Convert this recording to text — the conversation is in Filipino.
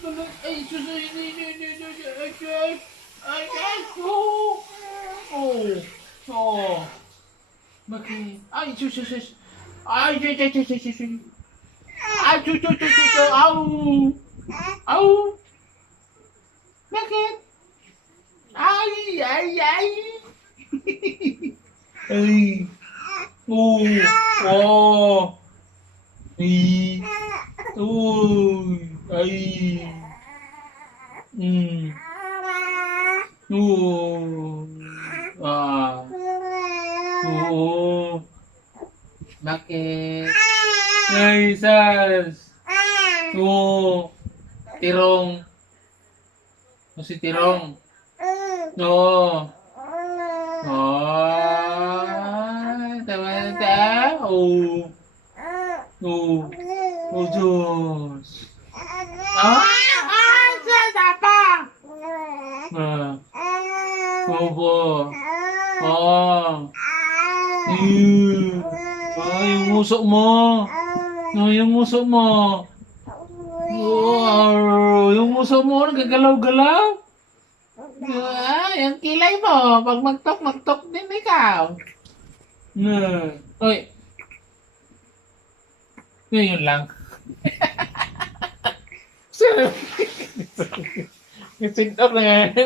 Ay, sus, ay, oh, oh, oh, bakit? Ay, sus, ay, ay, sus, au, au, bakit? Ay, ay, oh, oh, ay, uy, ay, mm, oh, ah, oo, bakit? Ay, sas, oo, tirong, o si tirong, oo, tama na ta, oo, oo, oh, Diyos, sapa, opo, yung uso mo. Yung uso mo. Yung uso mo, nagagalaw-galaw. Yung kilay mo. Pag magtok din ikaw. Uy. Yun lang. Sorry. Isintok na nga.